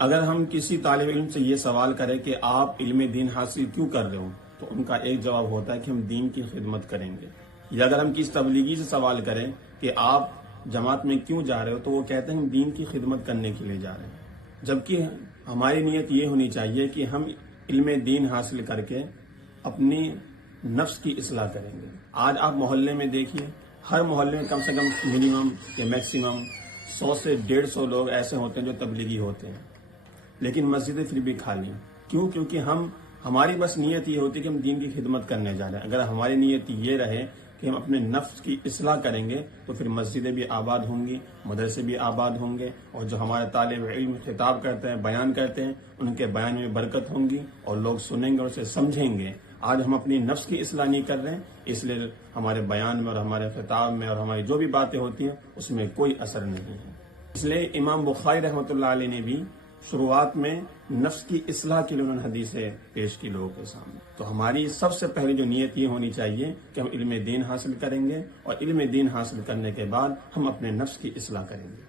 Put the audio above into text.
اگر ہم کسی طالب علم سے یہ سوال کریں کہ آپ علم دین حاصل کیوں کر رہے ہو، تو ان کا ایک جواب ہوتا ہے کہ ہم دین کی خدمت کریں گے. یا اگر ہم کسی تبلیغی سے سوال کریں کہ آپ جماعت میں کیوں جا رہے ہو، تو وہ کہتے ہیں ہم دین کی خدمت کرنے کے لیے جا رہے ہیں. جبکہ ہماری نیت یہ ہونی چاہیے کہ ہم علم دین حاصل کر کے اپنی نفس کی اصلاح کریں گے. آج آپ محلے میں دیکھیے، ہر محلے میں کم سے کم منیمم یا میکسیمم 100 سے 150 لوگ ایسے ہوتے ہیں جو تبلیغی ہوتے ہیں، لیکن مسجدیں پھر بھی خالی. کیوں؟ کیونکہ ہماری بس نیت یہ ہوتی ہے کہ ہم دین کی خدمت کرنے جا رہے ہیں. اگر ہماری نیت یہ رہے کہ ہم اپنے نفس کی اصلاح کریں گے تو پھر مسجدیں بھی آباد ہوں گی، مدرسے بھی آباد ہوں گے، اور جو ہمارے طالب علم خطاب کرتے ہیں، بیان کرتے ہیں، ان کے بیان میں برکت ہوں گی اور لوگ سنیں گے اور اسے سمجھیں گے. آج ہم اپنی نفس کی اصلاح نہیں کر رہے ہیں، اس لیے ہمارے بیان میں اور ہمارے خطاب میں اور ہماری جو بھی باتیں ہوتی ہیں اس میں کوئی اثر نہیں ہے. اس لیے امام بخاری رحمۃ اللہ علیہ نے بھی شروعات میں نفس کی اصلاح کے لیے انہوں نے حدیثیں پیش کی لوگوں کے سامنے. تو ہماری سب سے پہلی جو نیت یہ ہونی چاہیے کہ ہم علم دین حاصل کریں گے، اور علم دین حاصل کرنے کے بعد ہم اپنے نفس کی اصلاح کریں گے.